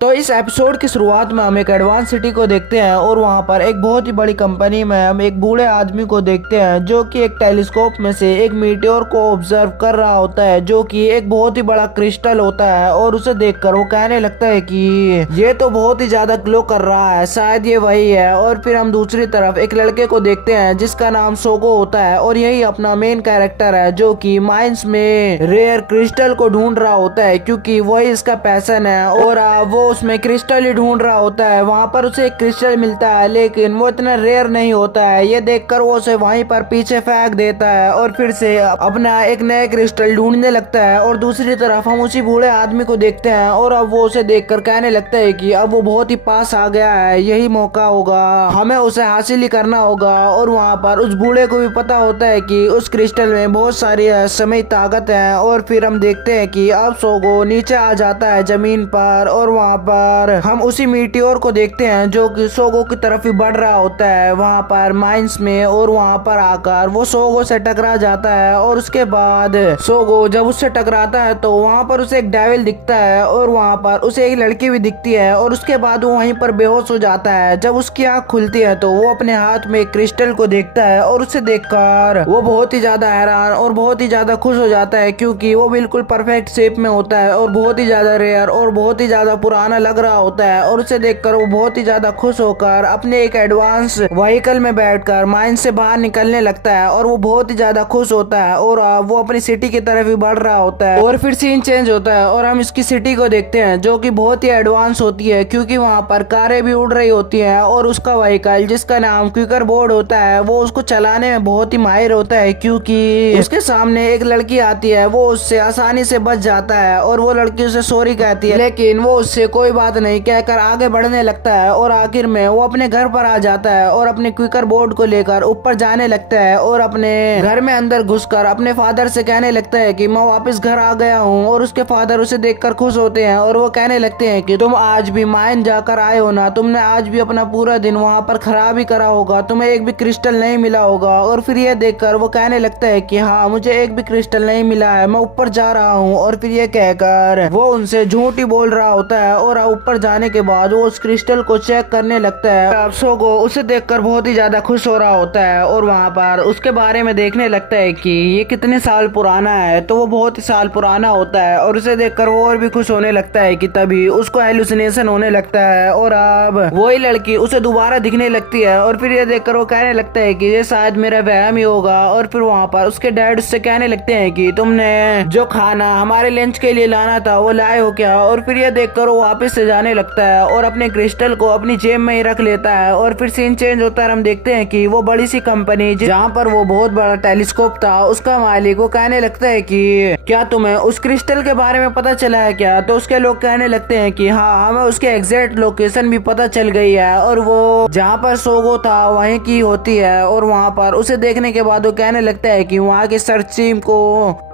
तो इस एपिसोड की शुरुआत में हम एक एडवांस सिटी को देखते हैं और वहां पर एक बहुत ही बड़ी कंपनी में हम एक बूढ़े आदमी को देखते हैं जो कि एक टेलीस्कोप में से एक मीटियोर को ऑब्जर्व कर रहा होता है जो कि एक बहुत ही बड़ा क्रिस्टल होता है। और उसे देखकर वो कहने लगता है कि ये तो बहुत ही ज्यादा ग्लो कर रहा है, शायद ये वही है। और फिर हम दूसरी तरफ एक लड़के को देखते हैं जिसका नाम सोगो होता है और यही अपना मेन कैरेक्टर है जो कि माइंस में रेयर क्रिस्टल को ढूंढ रहा होता है क्योंकि वही इसका पैशन है। और वो उसमें क्रिस्टल ही ढूंढ रहा होता है। वहां पर उसे एक क्रिस्टल मिलता है लेकिन वो इतना रेयर नहीं होता है। ये देखकर वो उसे वहीं पर पीछे फेंक देता है और फिर से अपना एक नया क्रिस्टल ढूंढने लगता है। और दूसरी तरफ हम उसी बूढ़े आदमी को देखते हैं और अब वो उसे देखकर कहने लगता है कि अब वो बहुत ही पास आ गया है, यही मौका होगा, हमें उसे हासिल ही करना होगा। और वहाँ पर उस बूढ़े को भी पता होता है कि उस क्रिस्टल में बहुत सारी समय ताकत है। और फिर हम देखते हैं कि अब सोगो नीचे आ जाता है जमीन पर और वहाँ पर हम उसी मीटियोर को देखते हैं जो कि सोगो की तरफ ही बढ़ रहा होता है वहाँ पर माइंस में। और वहाँ पर आकर वो सोगो से टकरा जाता है और उसके बाद सोगो जब उससे टकराता है तो वहाँ पर उसे एक डेविल दिखता है और वहाँ पर उसे एक लड़की भी दिखती है। और उसके बाद वो वहीं पर बेहोश हो जाता है। जब उसकी आँख खुलती है तो वो अपने हाथ में एक क्रिस्टल को देखता है और उसे देखकर वो बहुत ही ज्यादा हैरान और बहुत ही ज्यादा खुश हो जाता है क्योंकि वो बिल्कुल परफेक्ट शेप में होता है और बहुत ही ज्यादा रेयर और बहुत ही ज्यादा पुराना लग रहा होता है। और उसे देखकर वो बहुत ही ज्यादा खुश होकर अपने एक एडवांस व्हीकल में बैठकर माइन से बाहर निकलने लगता है और वो बहुत ही ज्यादा खुश होता है और वो अपनी सिटी की तरफ ही बढ़ रहा होता है। और फिर सीन चेंज होता है और हम इसकी सिटी को देखते हैं जो कि बहुत ही एडवांस होती है क्योंकि वहाँ पर कारें भी उड़ रही होती है। और उसका व्हीकल जिसका नाम क्विकर बोर्ड होता है वो उसको चलाने में बहुत ही माहिर होता है क्योंकि उसके सामने एक लड़की आती है, वो उससे आसानी से बच जाता है और वो लड़की उसे सॉरी कहती है लेकिन वो उससे कोई बात नहीं कहकर आगे बढ़ने लगता है। और आखिर में वो अपने घर पर आ जाता है और अपने क्विकर बोर्ड को लेकर ऊपर जाने लगता है और अपने घर में अंदर घुसकर अपने फादर से कहने लगता है कि मैं वापस घर आ गया हूँ। और उसके फादर उसे देखकर खुश होते हैं और वो कहने लगते हैं कि तुम आज भी माइन जाकर आए हो ना, तुमने आज भी अपना पूरा दिन वहाँ पर खराब ही करा होगा, तुम्हें एक भी क्रिस्टल नहीं मिला होगा। और फिर ये देखकर वो कहने लगता है कि हाँ मुझे एक भी क्रिस्टल नहीं मिला है, मैं ऊपर जा रहा हूँ। और फिर ये कहकर वो उनसे झूठ ही बोल रहा होता है और ऊपर जाने के बाद वो उस क्रिस्टल को चेक करने लगता है। अब सोगो उसे देखकर बहुत ही ज्यादा खुश हो रहा होता है और वहाँ पर उसके बारे में देखने लगता है कि ये कितने साल पुराना है, तो वो बहुत ही साल पुराना होता है। और उसे देखकर वो और भी खुश होने लगता है कि तभी उसको हेलुसिनेशन होने लगता है और अब वही लड़की उसे दोबारा दिखने लगती है। और फिर ये देखकर वो कहने लगता है कि ये शायद मेरा वहम ही होगा। और फिर वहाँ पर उसके डैड उससे कहने लगते हैं कि तुमने जो खाना हमारे लंच के लिए लाना था वो लाए हो क्या। और फिर ये देखकर वो वापस से जाने लगता है और अपने क्रिस्टल को अपनी जेब में ही रख लेता है। और फिर सीन चेंज होता है, हम देखते हैं कि वो बड़ी सी कंपनी जहाँ पर वो बहुत बड़ा टेलीस्कोप था उसका मालिक वो कहने लगता है कि क्या तुम्हें उस क्रिस्टल के बारे में पता चला है क्या। तो उसके लोग कहने लगते हैं कि हाँ हमें उसके एग्जैक्ट लोकेशन भी पता चल गई है और वो जहाँ पर सोगो था वहीं की होती है। और वहाँ पर उसे देखने के बाद वो कहने लगता है कि वहाँ की सर्च टीम को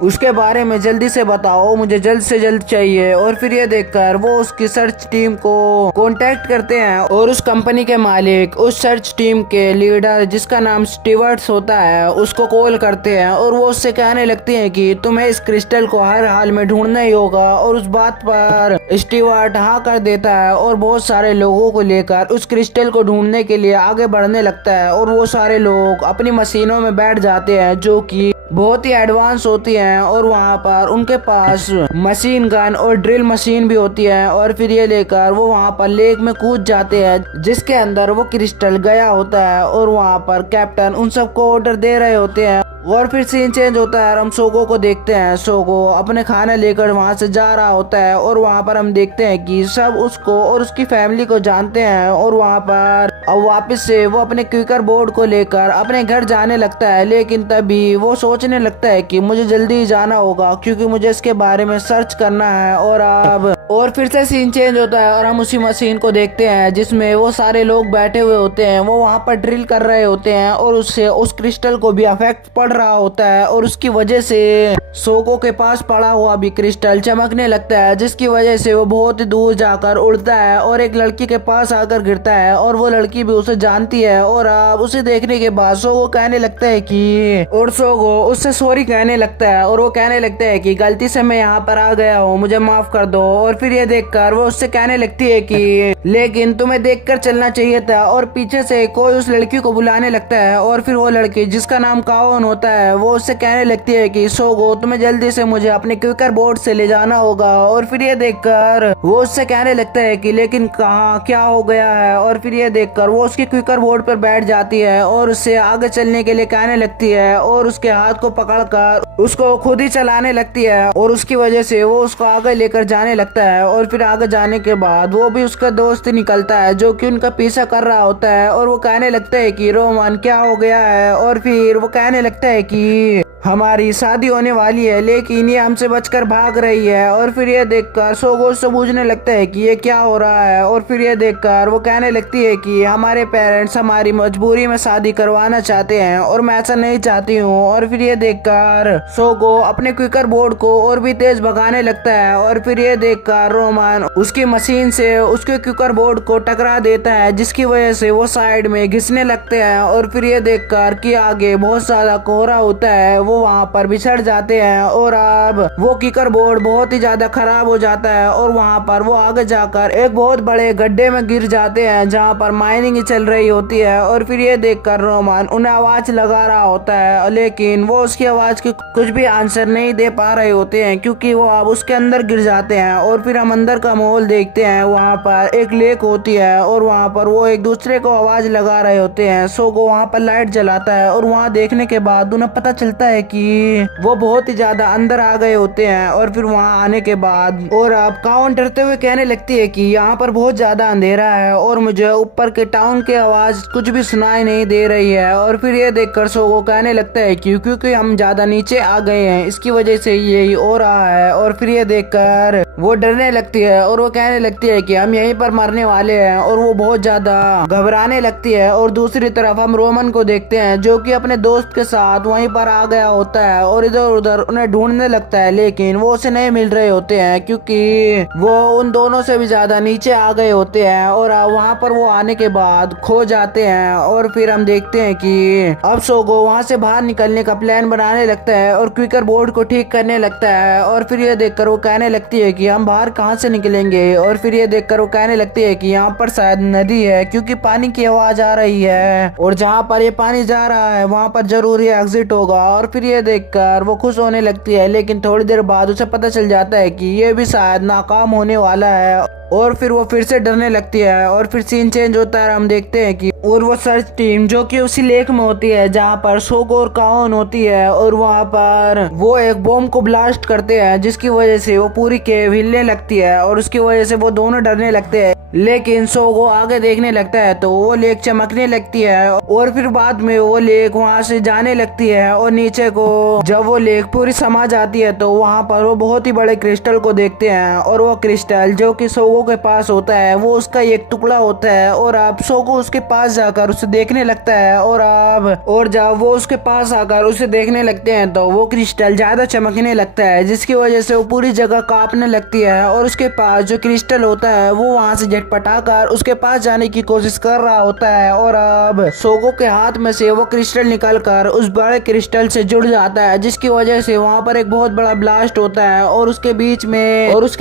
उसके बारे में जल्दी से बताओ, मुझे जल्द से जल्द चाहिए। और फिर ये देखकर वो उसकी सर्च टीम को कांटेक्ट करते हैं और उस कंपनी के मालिक उस सर्च टीम के लीडर जिसका नाम स्टीवर्ट्स होता है उसको कॉल करते हैं और वो उससे कहने लगते हैं कि तुम्हें इस क्रिस्टल को हर हाल में ढूंढना ही होगा। और उस बात पर स्टीवर्ट हाँ कर देता है और बहुत सारे लोगों को लेकर उस क्रिस्टल को ढूंढने के लिए आगे बढ़ने लगता है। और वो सारे लोग अपनी मशीनों में बैठ जाते हैं जो कि बहुत ही एडवांस होती हैं और वहाँ पर उनके पास मशीन गन और ड्रिल मशीन भी होती है। और फिर ये लेकर वो वहाँ पर लेक में कूद जाते हैं जिसके अंदर वो क्रिस्टल गया होता है। और वहाँ पर कैप्टन उन सबको ऑर्डर दे रहे होते हैं। और फिर सीन चेंज होता है, हम सोगो को देखते हैं। सोगो अपने खाना लेकर वहाँ से जा रहा होता है और वहाँ पर हम देखते हैं कि सब उसको और उसकी फैमिली को जानते हैं। और वहाँ पर अब वापस से वो अपने क्विकर बोर्ड को लेकर अपने घर जाने लगता है लेकिन तभी वो सोचने लगता है कि मुझे जल्दी ही जाना होगा क्योंकि मुझे इसके बारे में सर्च करना है। और फिर से सीन चेंज होता है और हम उसी मशीन को देखते हैं जिसमें वो सारे लोग बैठे हुए होते हैं, वो वहाँ पर ड्रिल कर रहे होते हैं और उससे उस क्रिस्टल को भी अफेक्ट पड़ रहा होता है। और उसकी वजह से सोगो के पास पड़ा हुआ भी क्रिस्टल चमकने लगता है जिसकी वजह से वो बहुत दूर जाकर उड़ता है और एक लड़की के पास आकर गिरता है और वो लड़की लड़की भी उसे जानती है और अब उसे देखने के बाद सोगो कहने लगता है कि और सोगो उससे सॉरी कहने लगता है और वो कहने लगता है कि गलती से मैं यहाँ पर आ गया हूँ, मुझे माफ कर दो। और फिर ये देखकर वो उससे कहने लगती है कि लेकिन तुम्हें देखकर चलना चाहिए था। और पीछे से कोई उस लड़की को बुलाने लगता है और फिर वो लड़की जिसका नाम काओन होता है वो उससे कहने लगती है कि सोगो तुम्हें जल्दी से मुझे अपने क्विकर बोर्ड से ले जाना होगा। और फिर ये देखकर वो उससे कहने लगता है कि लेकिन कहाँ क्या हो गया है। और फिर ये देखकर वो उसके क्विकर बोर्ड पर बैठ जाती है और उससे आगे चलने के लिए कहने लगती है और उसके हाथ को पकड़कर उसको खुद ही चलाने लगती है और उसकी वजह से वो उसको आगे लेकर जाने लगता है। और फिर आगे जाने के बाद वो भी उसका दोस्त निकलता है जो कि उनका पीछा कर रहा होता है और वो कहने लगता है कि रोमन क्या हो गया है। और फिर वो कहने लगता है कि हमारी शादी होने वाली है लेकिन ये हमसे बचकर भाग रही है। और फिर ये देखकर सोगो उससे पूछने लगता है कि ये क्या हो रहा है। और फिर ये देखकर वो कहने लगती है कि हमारे पेरेंट्स हमारी मजबूरी में शादी करवाना चाहते हैं और मैं ऐसा नहीं चाहती हूँ। और फिर ये देखकर सोगो अपने क्विकर बोर्ड को और भी तेज भगाने लगता है और फिर ये देखकर रोमन उसकी मशीन से उसके क्विकर बोर्ड को टकरा देता है जिसकी वजह से वो साइड में घिसने लगते हैं। और फिर ये देखकर कि आगे बहुत ज्यादा कोहरा होता है वो वहाँ पर बिछड़ जाते हैं और अब वो क्विकर बोर्ड बहुत ही ज्यादा खराब हो जाता है और वहाँ पर वो आगे जाकर एक बहुत बड़े गड्ढे में गिर जाते हैं जहाँ पर माइनिंग चल रही होती है। और फिर ये देखकर रोमन उन्हें आवाज लगा रहा होता है लेकिन वो उसकी आवाज की कुछ भी आंसर नहीं दे पा रहे होते हैं क्योंकि वो अब उसके अंदर गिर जाते हैं। और फिर हम अंदर का माहौल देखते हैं, वहाँ पर एक लेक होती है और वहाँ पर वो एक दूसरे को आवाज लगा रहे होते हैं। सोगो वहाँ पर लाइट जलाता है और वहाँ देखने के बाद उन्हें पता चलता है कि वो बहुत ही ज्यादा अंदर आ गए होते हैं। और फिर वहाँ आने के बाद और अब काउन डरते हुए कहने लगती है कि यहाँ पर बहुत ज्यादा अंधेरा है और मुझे ऊपर के टाउन की आवाज कुछ भी सुनाई नहीं दे रही है। और फिर ये देखकर सोगो कहने लगता है कि क्योंकि हम ज्यादा नीचे आ गए हैं इसकी वजह से यही हो रहा है। और फिर ये देखकर वो डरने लगती है और वो कहने लगती है कि हम यहीं पर मरने वाले हैं और वो बहुत ज्यादा घबराने लगती है। और दूसरी तरफ हम रोमन को देखते हैं जो कि अपने दोस्त के साथ वहीं पर आ गया होता है और इधर उधर उन्हें ढूंढने लगता है लेकिन वो उसे नहीं मिल रहे होते हैं क्योंकि वो उन दोनों से भी ज्यादा नीचे आ गए होते हैं। और वहाँ पर वो आने के बाद खो जाते हैं। और फिर हम देखते हैं कि अब सोगो वहाँ से बाहर निकलने का प्लान बनाने लगता है और क्विकर बोर्ड को ठीक करने लगता है। और फिर ये देखकर वो कहने लगती है कि हम बाहर कहाँ से निकलेंगे। और फिर ये देखकर वो कहने लगती है कि यहाँ पर शायद नदी है क्योंकि पानी की आवाज आ रही है और जहाँ पर ये पानी जा रहा है वहाँ पर जरूर ये एग्जिट होगा। और फिर ये देखकर वो खुश होने लगती है लेकिन थोड़ी देर बाद उसे पता चल जाता है कि ये भी शायद नाकाम होने वाला है और फिर वो फिर से डरने लगती है। और फिर सीन चेंज होता है, हम देखते हैं कि और वो सर्च टीम जो कि उसी लेक में होती है जहाँ पर सोगो और काओन होती है और वहाँ पर वो एक बॉम्ब को ब्लास्ट करते हैं जिसकी वजह से वो पूरी केव हिलने लगती है और उसकी वजह से वो दोनों डरने लगते हैं। लेकिन सोगो आगे देखने लगता है तो वो लेक चमकने लगती है और फिर बाद में वो लेक वहाँ से जाने लगती है और नीचे को जब वो लेक पूरी समा जाती है तो वहाँ पर वो बहुत ही बड़े क्रिस्टल को देखते हैं और वो क्रिस्टल जो कि सोगो के पास होता है वो उसका एक टुकड़ा होता है। और अब सोगो उसके पास जाकर उसे देखने लगता है और जब वो उसके पास आकर उसे देखने लगते हैं तो वो क्रिस्टल ज्यादा चमकने लगता है जिसकी वजह से वो पूरी जगह कांपने लगती है और उसके पास जो क्रिस्टल होता है वो वहाँ से झटपटाकर उसके पास जाने की कोशिश कर रहा होता है। और अब सोगो के हाथ में से वो क्रिस्टल निकलकर उस बड़े क्रिस्टल से जुड़ जाता है जिसकी वजह से वहाँ पर एक बहुत बड़ा ब्लास्ट होता है और उसके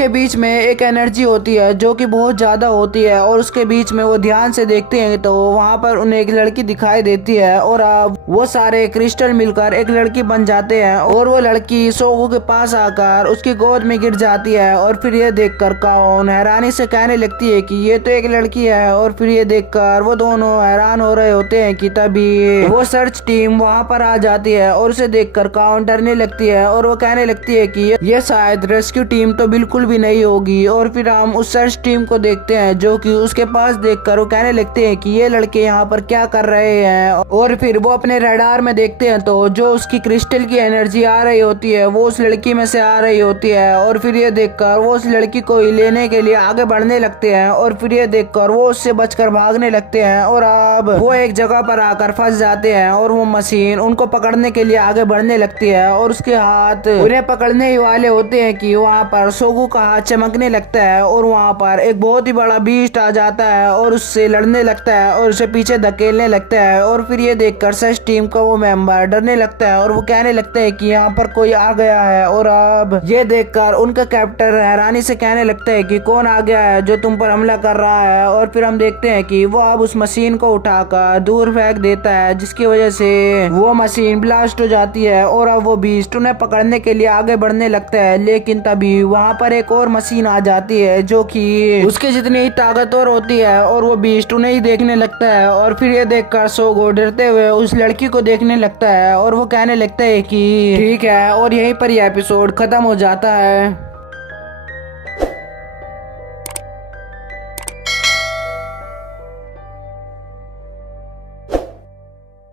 बीच में एक एनर्जी होती है जो कि बहुत ज्यादा होती है। और उसके बीच में वो ध्यान से देखते हैं तो वहाँ पर उन्हें एक लड़की दिखाई देती है और अब वो सारे क्रिस्टल मिलकर एक लड़की बन जाते हैं और वो लड़की सोगो के पास आकर उसकी गोद में गिर जाती है। और फिर ये देखकर काओन हैरानी से कहने लगती है कि ये तो एक लड़की है। और फिर ये देखकर वो दोनों हैरान हो रहे होते हैं कि तभी वो सर्च टीम वहाँ पर आ जाती है और उसे देखकर काओन डरने लगती है और वो कहने लगती है कि ये शायद रेस्क्यू टीम तो बिल्कुल भी नहीं होगी। और फिर हम उस सर्च टीम को देखते हैं जो कि उसके पास देखकर वो कहने लगते हैं कि ये लड़के यहाँ पर क्या कर रहे हैं। और फिर वो अपने रडार में देखते हैं तो जो उसकी क्रिस्टल की एनर्जी आ रही होती है वो उस लड़की में से आ रही होती है। और फिर ये देखकर वो उस लड़की को लेने के लिए आगे बढ़ने लगते हैं और फिर ये देखकर वो उससे बचकर भागने लगते हैं और अब वो एक जगह पर आकर फंस जाते हैं और वो मशीन उनको पकड़ने के लिए आगे बढ़ने लगती है और उसके हाथ उन्हें पकड़ने ही वाले होते हैं कि वहाँ पर सोगो का हाथ चमकने लगता है और वहाँ वहाँ पर एक बहुत ही बड़ा बीस्ट आ जाता है और उससे लड़ने लगता है और उसे पीछे धकेलने लगता है। और फिर ये देखकर सर्च टीम का वो मेंबर डरने लगता है और वो कहने लगता है कि यहाँ पर कोई आ गया है। और अब ये देखकर उनका कैप्टन हैरानी से कहने लगता है कि कौन आ गया है जो तुम पर हमला कर रहा है। और फिर हम देखते हैं कि वो अब उस मशीन को उठाकर दूर फेंक देता है, जिसकी वजह से वो मशीन ब्लास्ट हो जाती है। और अब वो बीस्ट उन्हें पकड़ने के लिए आगे बढ़ने लगता है, लेकिन तभी वहाँ पर एक और मशीन आ जाती है जो कि उसके जितनी ही ताकतवर होती है और वो बीस्ट उन्हें ही देखने लगता है। और फिर ये देखकर सोगो डरते हुए उस लड़की को देखने लगता है और वो कहने लगता है कि ठीक है, और यहीं पर यह एपिसोड खत्म हो जाता है।